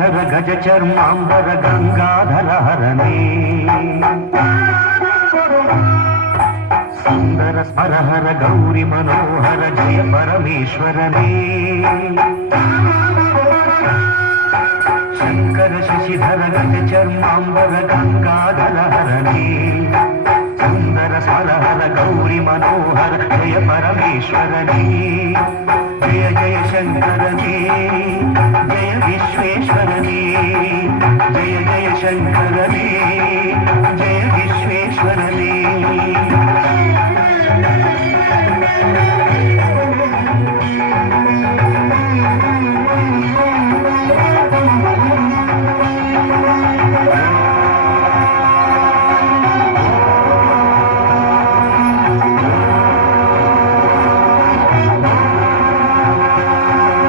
शशिधर गज चर्मांबर गंगाधर हरणे सुंदर स्मरहर गौरी मनोहर जय परमेश्वरने शंकर शशिधर गज चर्मांबर गंगाधर हरणे सुंदर स्मरहर गौरी मनोहर जय परमेश्वरने जय जय शंकर